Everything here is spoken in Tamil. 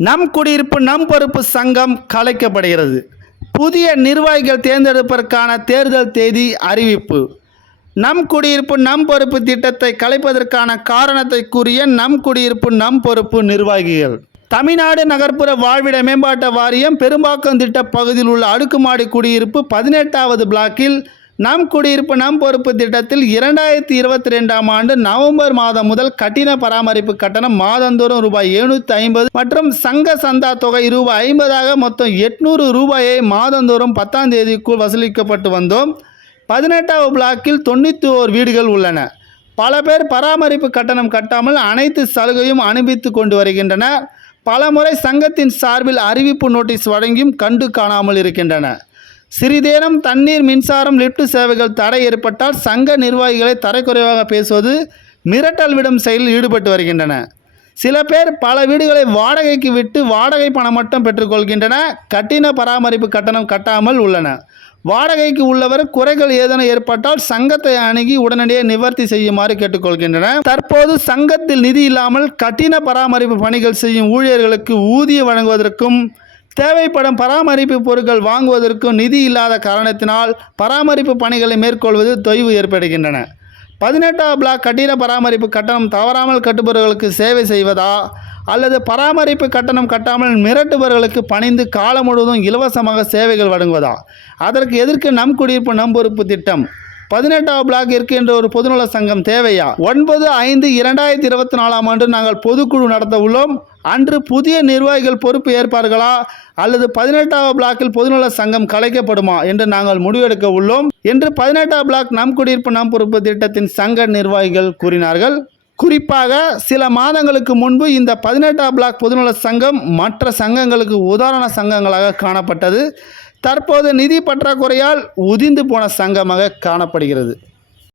நம் குடியிருப்பு நம் பொறுப்பு சங்கம் கலைக்கப்படுகிறது. புதிய நிர்வாகிகள் தேர்ந்தெடுப்பதற்கான தேர்தல் தேதி அறிவிப்பு. நம் குடியிருப்பு நம் பொறுப்பு திட்டத்தை கலைப்பதற்கான காரணத்தை கூறிய நம் குடியிருப்பு நம் பொறுப்பு நிர்வாகிகள். தமிழ்நாடு நகர்ப்புற வாழ்விட மேம்பாட்டு வாரியம் பெரும்பாக்கம் திட்ட பகுதியில் உள்ள அடுக்குமாடி குடியிருப்பு 18வது பிளாக்கில் நம் குடியிருப்பு நம் பொறுப்பு திட்டத்தில் 2022ஆம் ஆண்டு நவம்பர் மாதம் முதல் கட்டிட பராமரிப்பு கட்டணம் மாதந்தோறும் ரூபாய் 750 மற்றும் சங்க சந்தா தொகை ரூபாய் 50ஆக மொத்தம் 800 ரூபாயை மாதந்தோறும் 10ஆம் தேதிக்குள் வசூலிக்கப்பட்டு வந்தோம். 18வது பிளாக்கில் 91 வீடுகள் உள்ளன. பல பேர் பராமரிப்பு கட்டணம் கட்டாமல் அனைத்து சலுகையும் அனுபவித்து கொண்டு வருகின்றனர். பலமுறை சங்கத்தின் சார்பில் அறிவிப்பு நோட்டீஸ் வழங்கியும் கண்டு காணாமல் இருக்கின்றன. சிறிதேனும் தண்ணீர், மின்சாரம், லிப்ட் சேவைகள் தடை ஏற்பட்டால் சங்க நிர்வாகிகளை தரைக்குறைவாக பேசுவது, மிரட்டல் விடும் செயலில் ஈடுபட்டு வருகின்றன. சில பேர் பல வீடுகளை வாடகைக்கு விட்டு வாடகை பணம் மட்டும் பெற்றுக்கொள்கின்றன. கட்டிட பராமரிப்பு கட்டணம் கட்டாமல் உள்ளன. வாடகைக்கு உள்ளவர் குறைகள் ஏதேனும் ஏற்பட்டால் சங்கத்தை அணுகி உடனடியாக நிவர்த்தி செய்யுமாறு கேட்டுக்கொள்கின்றன. தற்போது சங்கத்தில் நிதி இல்லாமல் கட்டிட பராமரிப்பு பணிகள் செய்யும் ஊழியர்களுக்கு ஊதியம் வழங்குவதற்கும் தேவைப்படும் பராமரிப்பு பொருட்கள் வாங்குவதற்கும் நிதி இல்லாத காரணத்தினால் பராமரிப்பு பணிகளை மேற்கொள்வது தொய்வு ஏற்படுகின்றன. 18வது பிளாக் கட்டிட பராமரிப்பு கட்டணம் தவறாமல் கட்டுபவர்களுக்கு சேவை செய்வதா அல்லது பராமரிப்பு கட்டணம் கட்டாமல் மிரட்டுபவர்களுக்கு பணிந்து காலம் முழுவதும் இலவசமாக சேவைகள் வழங்குவதா? அதற்கு எதற்கு நம் குடியிருப்பு நம் பொறுப்பு திட்டம்? 18வது பிளாக் இருக்கின்ற ஒரு பொதுநல சங்கம் தேவையா? 9/5/2024ஆம் ஆண்டு நாங்கள் பொதுக்குழு நடத்த உள்ளோம். அன்று புதிய நிர்வாகிகள் பொறுப்பு ஏற்பார்களா அல்லது 18வது பிளாக்கில் பொதுநல சங்கம் கலைக்கப்படுமா என்று நாங்கள் முடிவெடுக்க உள்ளோம் என்று 18வது பிளாக் நம் குடியிருப்பு நம் பொறுப்பு திட்டத்தின் சங்க நிர்வாகிகள் கூறினார்கள். குறிப்பாக சில மாதங்களுக்கு முன்பு இந்த 18வது பிளாக் பொதுநல சங்கம் மற்ற சங்கங்களுக்கு உதாரண சங்கங்களாக காணப்பட்டது. தற்போது நிதி பற்றாக்குறையால் உதிர்ந்து போன சங்கமாக காணப்படுகிறது.